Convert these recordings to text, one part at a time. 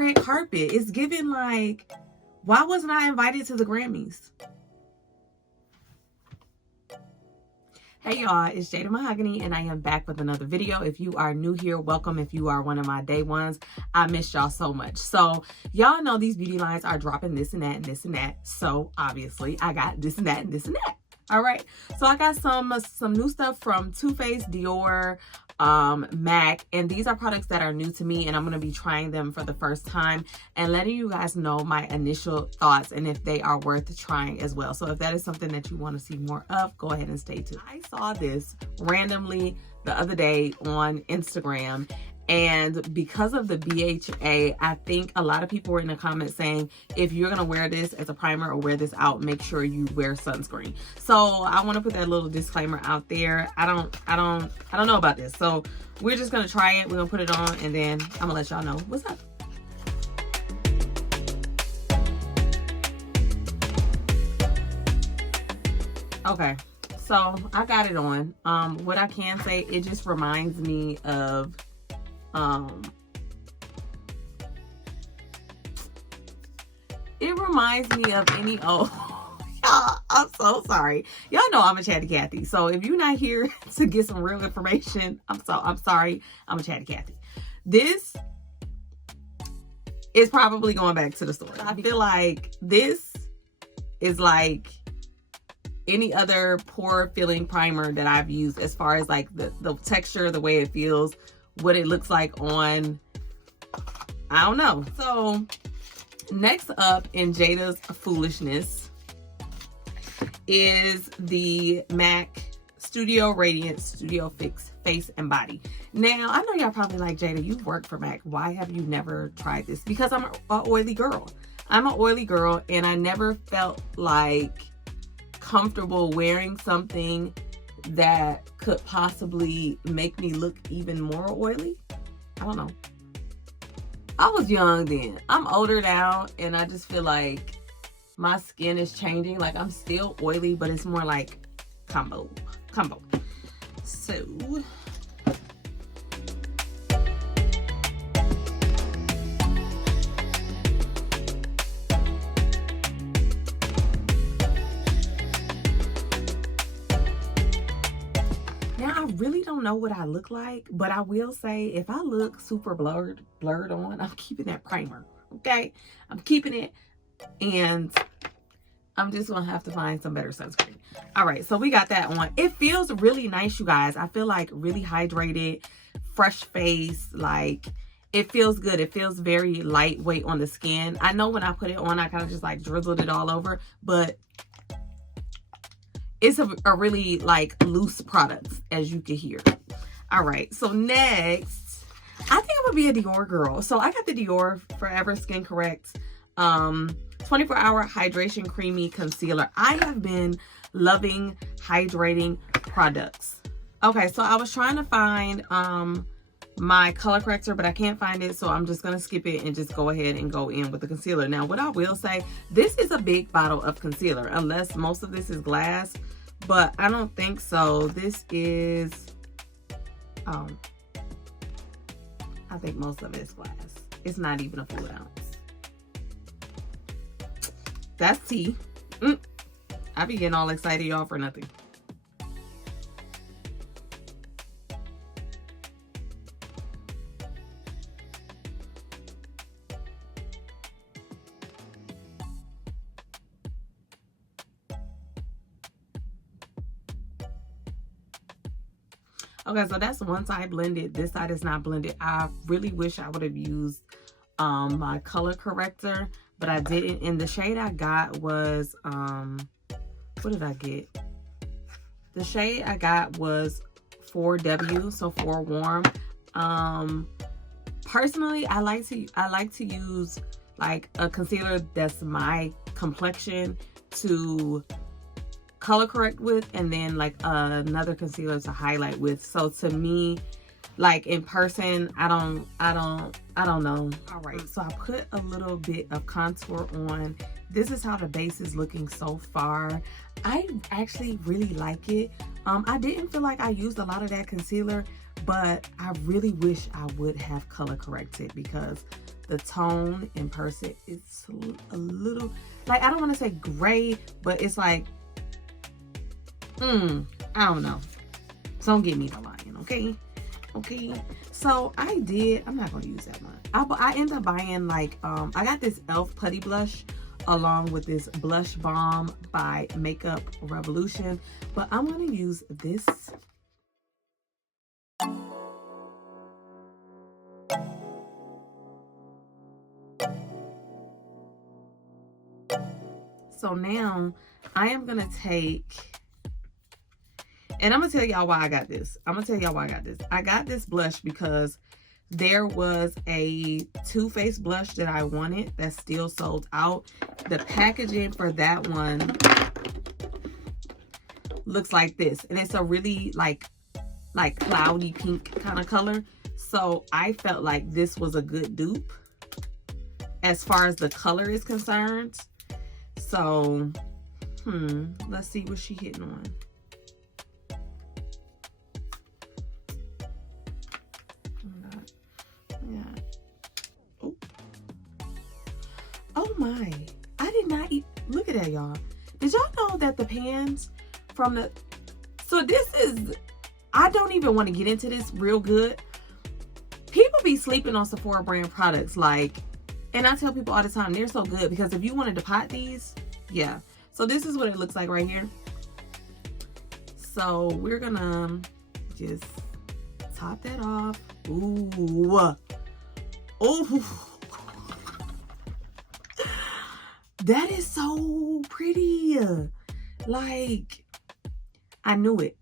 red carpet. It's giving like, why wasn't I invited to the Grammys? Hey y'all, it's Jada Mahogane and I am back with another video. If you are new here, welcome. If you are one of my day ones, I missed y'all so much. So y'all know these beauty lines are dropping this and that and this and that. So obviously I got this and that and this and that. All right, so I got some new stuff from Too Faced, DIOR, MAC, and these are products that are new to me, and I'm going to be trying them for the first time and letting you guys know my initial thoughts and if they are worth trying as well. So if that is something that you want to see more of, go ahead and stay tuned. I saw this randomly the other day on Instagram, and because of the BHA, I think a lot of people were in the comments saying, if you're going to wear this as a primer or wear this out, make sure you wear sunscreen. So I want to put that little disclaimer out there. I don't know about this. So we're just going to try it. We're going to put it on and then I'm going to let y'all know what's up. Okay. So I got it on. What I can say, it just reminds me of it reminds me of any old y'all, I'm so sorry. Y'all know I'm a chatty Cathy. So if you're not here to get some real information, I'm sorry. I'm a chatty Cathy. This is probably going back to the store. I feel like this is like any other pore filling primer that I've used, as far as like the texture, the way it feels, what it looks like on, I don't know. So next up in Jada's foolishness is the MAC Studio Radiant Studio Fix Face and Body. Now I know y'all probably like, Jada, you work for MAC, why have you never tried this? Because I'm an oily girl. I'm an oily girl and I never felt like comfortable wearing something that could possibly make me look even more oily. I don't know. I was young then. I'm older now and I just feel like my skin is changing. Like I'm still oily, but it's more like combo. So I really don't know what I look like, but I will say if I look super blurred on, I'm keeping that primer, okay? I'm keeping it, and I'm just gonna have to find some better sunscreen. All right, so we got that on. It feels really nice, you guys. I feel like really hydrated, fresh face, like it feels good. It feels very lightweight on the skin. I know when I put it on, I kind of just like drizzled it all over, but it's a really like loose product, as you can hear. All right, so next, I think I'm gonna be a DIOR girl. So I got the DIOR Forever Skin Correct 24-hour hydration creamy concealer. I have been loving hydrating products. Okay, so I was trying to find my color corrector, but I can't find it, so I'm just gonna skip it and just go ahead and go in with the concealer. Now what I will say, this is a big bottle of concealer, unless most of this is glass, but I don't think so. This is I think most of it is glass. It's not even a full ounce. That's tea. I be getting all excited, y'all, for nothing. Okay, so that's one side blended. This side is not blended. I really wish I would have used my color corrector, but I didn't. And the shade I got was, what did I get? The shade I got was 4W, so 4 warm. Personally, I like to use like a concealer that's my complexion to color correct with, and then like another concealer to highlight with. So to me, like in person, I don't know. All right, so I put a little bit of contour on. This is how the base is looking so far. I actually really like it. I didn't feel like I used a lot of that concealer, but I really wish I would have color corrected, because the tone in person, it's a little, like, I don't want to say gray, but it's like, I don't know. So don't get me the lion, okay? Okay. So I'm not going to use that one. I ended up buying, like, I got this e.l.f. putty blush along with this blush balm by Makeup Revolution, but I'm going to use this. So now I am going to take, and I'm going to tell y'all why I got this. I got this blush because there was a Too Faced blush that I wanted that's still sold out. The packaging for that one looks like this. And it's a really like cloudy pink kind of color. So I felt like this was a good dupe as far as the color is concerned. So, let's see what she hitting on. Oh my, I did not eat. Look at that, y'all. Did y'all know that the pans from the, so this is, I don't even want to get into this real good. People be sleeping on Sephora brand products, like, and I tell people all the time, they're so good, because if you wanted to pot these, yeah. So this is what it looks like right here. So we're gonna just top that off. Ooh. Oh. That is so pretty. Like, I knew it.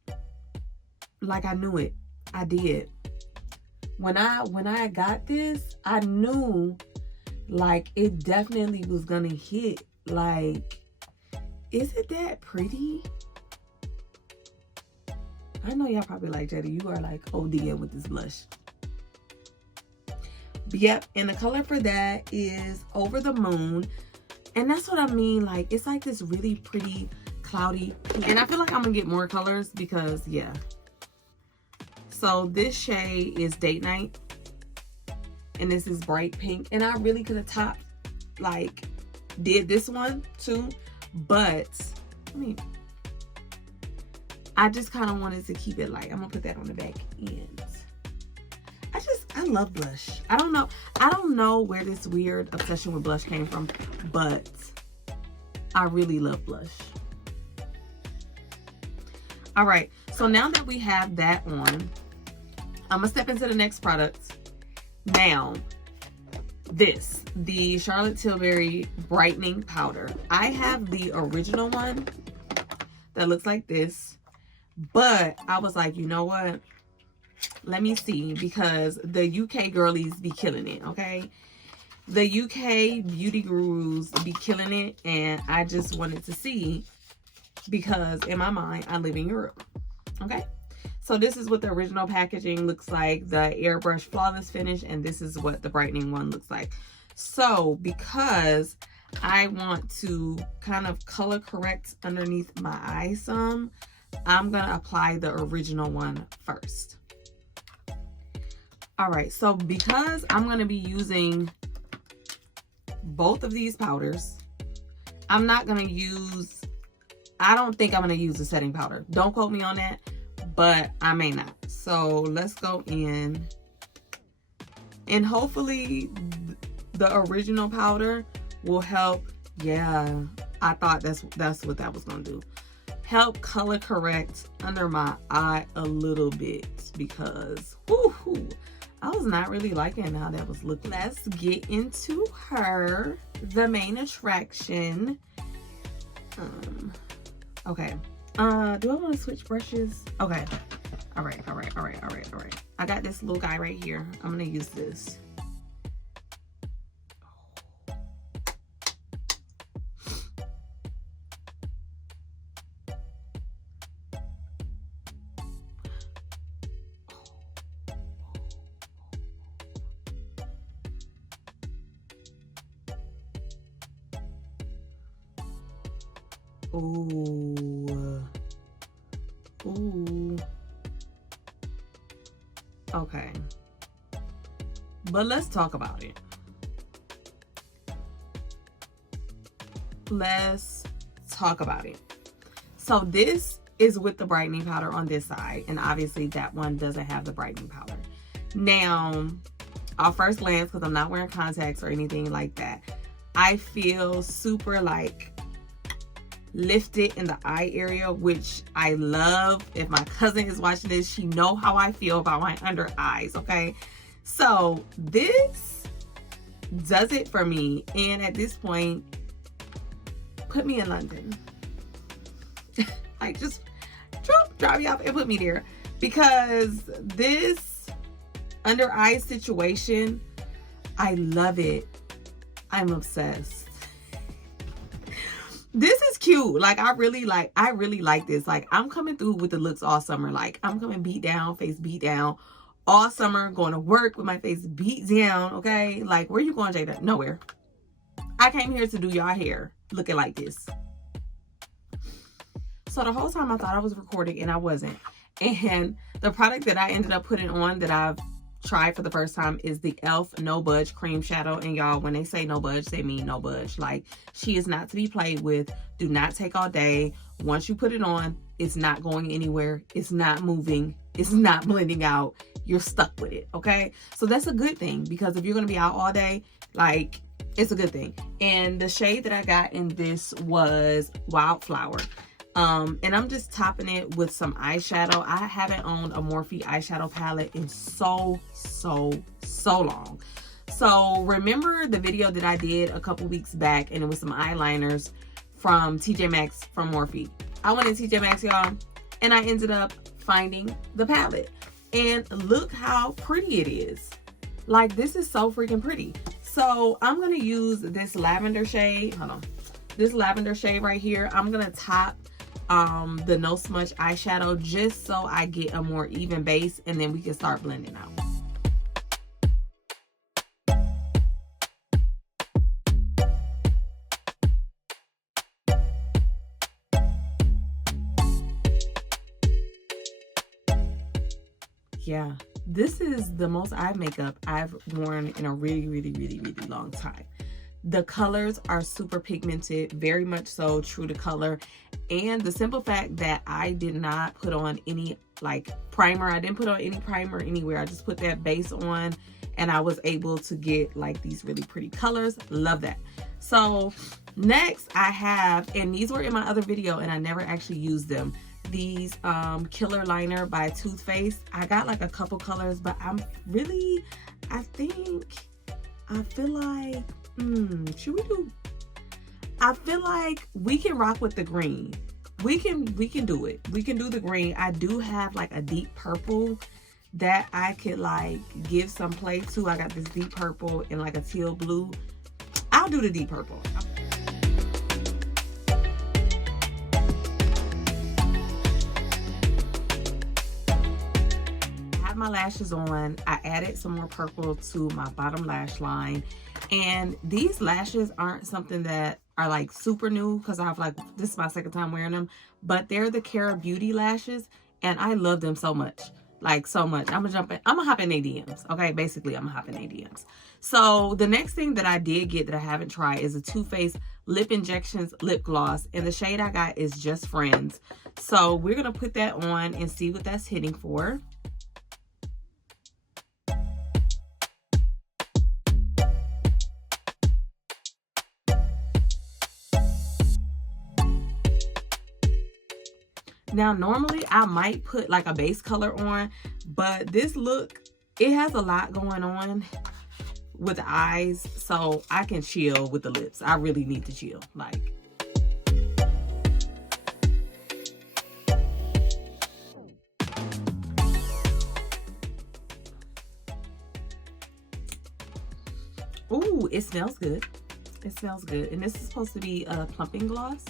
Like, I knew it. I did. When I got this, I knew, like, it definitely was gonna hit. Like, is it that pretty? I know y'all probably like, Jada, you are like ODing with this blush. But yep, and the color for that is Over the Moon. And that's what I mean, like, it's like this really pretty cloudy pink. And I feel like I'm gonna get more colors because, yeah. So this shade is Date Night, and this is bright pink. And I really could have topped, like, did this one too, but I mean, I just kind of wanted to keep it light. I'm gonna put that on the back end. I love blush. I don't know where this weird obsession with blush came from, but I really love blush. All right, so now that we have that on, I'm gonna step into the next product. Now, the Charlotte Tilbury Brightening Powder. I have the original one that looks like this, but I was like, you know what? Let me see, because the UK girlies be killing it, okay? The UK beauty gurus be killing it, and I just wanted to see, because in my mind, I live in Europe, okay? So this is what the original packaging looks like, the airbrush flawless finish, and this is what the brightening one looks like. So because I want to kind of color correct underneath my eye some, I'm gonna apply the original one first. All right, so because I'm going to be using both of these powders, I'm not going to use, I don't think I'm going to use the setting powder. Don't quote me on that, but I may not. So let's go in, and hopefully the original powder will help. Yeah, I thought that's what that was going to do. Help color correct under my eye a little bit, because whoo, I was not really liking how that was looking. Let's get into her, the main attraction. Okay. Do I want to switch brushes? Okay. All right. I got this little guy right here. I'm gonna use this. Ooh. Okay. But let's talk about it. let's talk about it. So this is with the brightening powder on this side, and obviously that one doesn't have the brightening powder. Now, at first glance, because I'm not wearing contacts or anything like that, I feel super like lifted in the eye area, which I love. If my cousin is watching this, she know how I feel about my under eyes, okay? So this does it for me, and at this point, put me in London. Like, just drop me off and put me there, because this under eye situation, I love it. I'm obsessed. This is cute. Like, I really like this. Like, I'm coming through with the looks all summer. Like, I'm coming beat down, face beat down all summer, going to work with my face beat down, okay? Like, where you going, Jada? Nowhere. I came here to do y'all hair looking like this. So the whole time I thought I was recording, and I wasn't. And the product that I ended up putting on that I've tried for the first time is the e.l.f. No Budge Cream Shadow. And y'all, when they say no budge, they mean no budge. Like, she is not to be played with. Do not take all day. Once you put it on, it's not going anywhere. It's not moving. It's not blending out. You're stuck with it, okay? So that's a good thing, because if you're going to be out all day, like, it's a good thing. And the shade that I got in this was Wildflower. And I'm just topping it with some eyeshadow. I haven't owned a Morphe eyeshadow palette in so long. So remember the video that I did a couple weeks back, and it was some eyeliners from TJ Maxx from Morphe. I went to TJ Maxx, y'all, and I ended up finding the palette. And look how pretty it is. Like, this is so freaking pretty. So I'm going to use this lavender shade. Hold on. This lavender shade right here. I'm going to top the No Smudge eyeshadow just so I get a more even base, and then we can start blending out. Yeah, this is the most eye makeup I've worn in a really long time. The colors are super pigmented, very much so true to color. And the simple fact that I did not put on any like primer, I didn't put on any primer anywhere. I just put that base on, and I was able to get like these really pretty colors. Love that. So next I have, and these were in my other video and I never actually used them, these Killer Liner by Too Faced. I got like a couple colors, but I feel like should we do, I feel like we can rock with the green. We can do it. We can do the green. I do have like a deep purple that I could like give some play to. I got this deep purple and like a teal blue. I'll do the deep purple. My lashes on, I added some more purple to my bottom lash line, and these lashes aren't something that are like super new, because I've like, this is my second time wearing them, but they're the Cara Beauty lashes, and I love them so much, like so much. I'm gonna hop in their DMs, okay? Basically, I'm gonna hop in their DMs. So the next thing that I did get that I haven't tried is a Too Faced Lip Injections lip gloss, and the shade I got is Just Friends. So we're gonna put that on and see what that's hitting for. Now, normally I might put like a base color on, but this look, it has a lot going on with the eyes, so I can chill with the lips. I really need to chill, like. Ooh, it smells good. It smells good. And this is supposed to be a plumping gloss.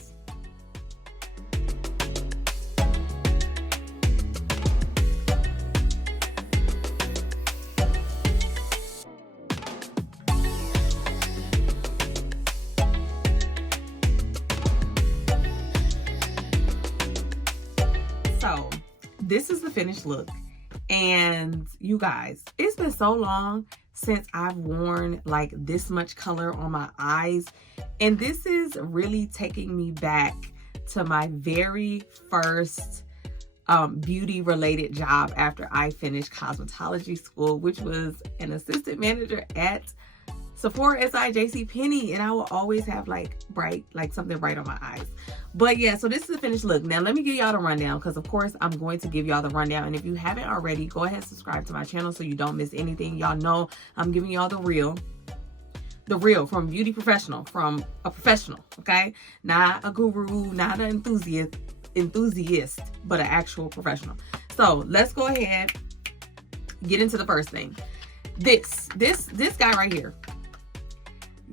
So this is the finished look, and you guys, it's been so long since I've worn like this much color on my eyes, And this is really taking me back to my very first beauty related job after I finished cosmetology school, which was an assistant manager at Sephora, JCPenney, and I will always have like something bright on my eyes. But yeah, so this is the finished look. Now let me give y'all the rundown, because of course I'm going to give y'all the rundown, and if you haven't already, go ahead and subscribe to my channel so you don't miss anything. Y'all know I'm giving y'all the real from beauty professional, from a professional, okay? Not a guru, not an enthusiast, but an actual professional. So let's go ahead, get into the first thing. This guy right here.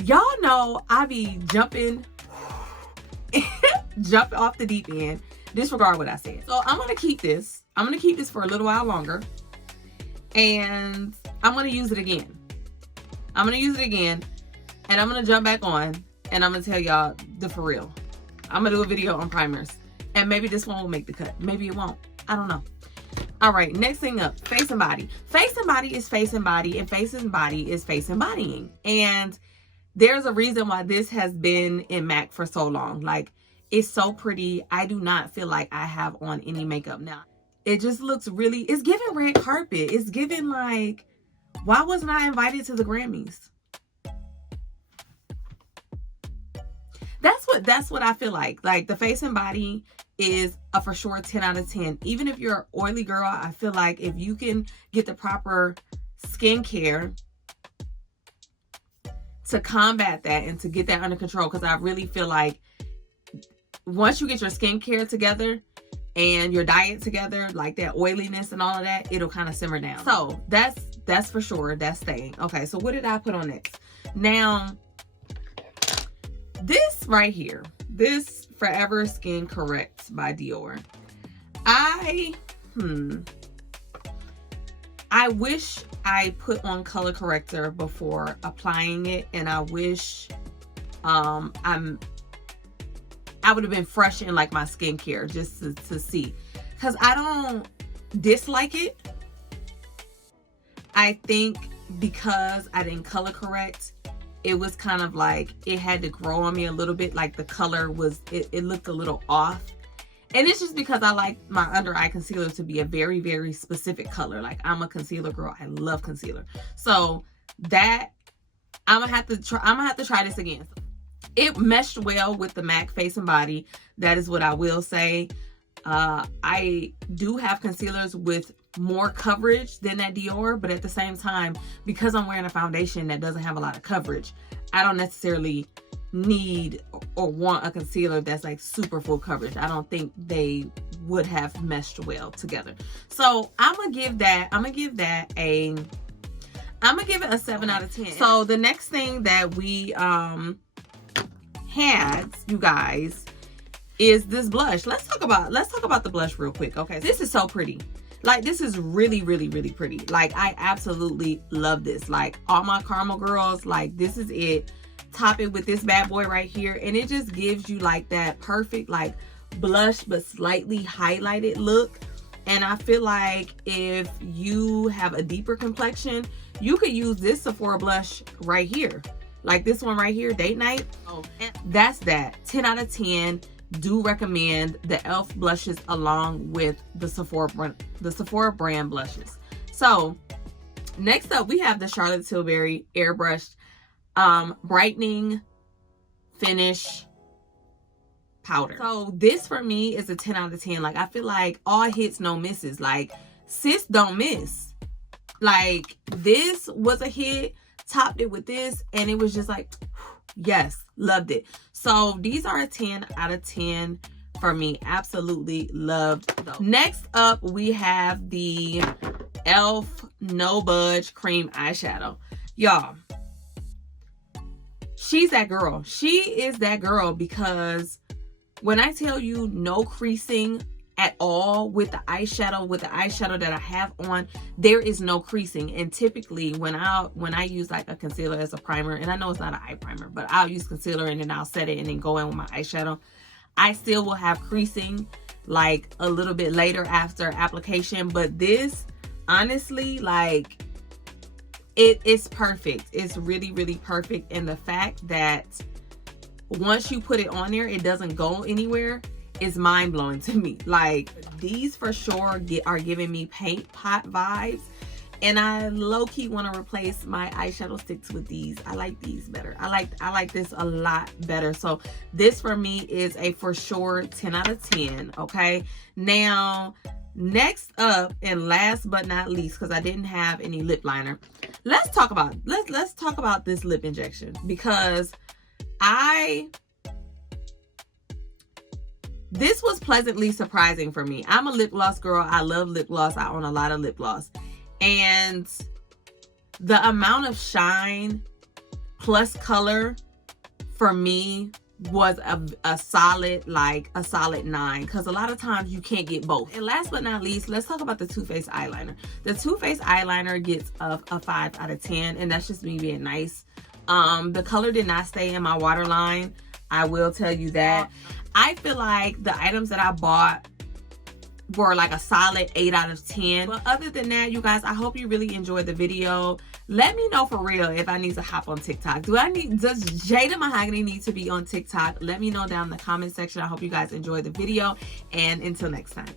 Y'all know I be jumping off the deep end. Disregard what I said. So I'm gonna keep this. I'm gonna keep this for a little while longer, and I'm gonna use it again. I'm gonna use it again, and I'm gonna jump back on, and I'm gonna tell y'all the for real. I'm gonna do a video on primers, and maybe this one will make the cut. Maybe it won't. I don't know. All right, next thing up, face and body. Face and body is face and body, and face and body is face and bodying. And there's a reason why this has been in MAC for so long. Like, it's so pretty. I do not feel like I have on any makeup now. It just looks really, it's giving red carpet. It's giving like, why wasn't I invited to the Grammys? That's what I feel like. Like, the face and body is a for sure 10 out of 10. Even if you're an oily girl, I feel like if you can get the proper skincare to combat that and to get that under control, because I really feel like once you get your skincare together and your diet together, like that oiliness and all of that, it'll kind of simmer down. So that's for sure. That's staying. Okay, so what did I put on next? Now, this right here, this Forever Skin Correct by DIOR. I wish I put on color corrector before applying it, and I wish I would have been fresh in like my skincare just to see, because I don't dislike it. I think because I didn't color correct, it was kind of like it had to grow on me a little bit. Like the color was, it looked a little off. And it's just because I like my under eye concealer to be a very, very specific color. Like, I'm a concealer girl. I love concealer. So that I'm gonna have to try this again. It meshed well with the MAC face and body. That is what I will say. I do have concealers with more coverage than that DIOR, but at the same time, because I'm wearing a foundation that doesn't have a lot of coverage, I don't necessarily need or want a concealer that's like super full coverage. I don't think they would have meshed well together. So I'm gonna give it a 7 out of 10. So the next thing that we had, you guys, is this blush. Let's talk about the blush real quick. Okay, this is so pretty. Like, this is really, really, really pretty. Like, I absolutely love this. Like, all my caramel girls, like, this is it. Top it with this bad boy right here, and it just gives you like that perfect like blush but slightly highlighted look. And I feel like if you have a deeper complexion, you could use this Sephora blush right here, like this one right here, Date Night. Oh, and that's that. 10 out of 10. Do recommend the e.l.f. blushes along with the Sephora brand blushes. So next up, we have the Charlotte Tilbury Airbrushed brightening finish powder. So this for me is a 10 out of 10. Like, I feel like all hits, no misses. Like, sis don't miss. Like, this was a hit, topped it with this, and it was just like, yes, loved it. So these are a 10 out of 10 for me. Absolutely loved those. Next up, we have the e.l.f. No Budge Cream Eyeshadow. Y'all, she's that girl. She is that girl, because when I tell you no creasing at all with the eyeshadow that I have on, there is no creasing. And typically when I use like a concealer as a primer, and I know it's not an eye primer, but I'll use concealer and then I'll set it and then go in with my eyeshadow, I still will have creasing like a little bit later after application. But this, honestly, like, it's perfect. It's really, really perfect. And the fact that once you put it on there, it doesn't go anywhere. It's mind-blowing to me. Like, these for sure are giving me paint pot vibes. And I low-key want to replace my eyeshadow sticks with these. I like these better. I like this a lot better. So this for me is a for sure 10 out of 10. Okay. Now, next up and last but not least, because I didn't have any lip liner, let's talk about this lip injection, because this was pleasantly surprising for me. I'm a lip gloss girl. I love lip gloss. I own a lot of lip gloss. And the amount of shine plus color for me was a solid 9, because a lot of times you can't get both. And last but not least, let's talk about the Too Faced eyeliner. The Too Faced eyeliner gets a 5 out of 10, and that's just me being nice. The color did not stay in my waterline, I will tell you that. I feel like the items that I bought were like a solid 8 out of 10. But other than that, you guys, I hope you really enjoyed the video. Let me know for real if I need to hop on TikTok. Does Jada Mahogane need to be on TikTok? Let me know down in the comment section. I hope you guys enjoyed the video, and until next time.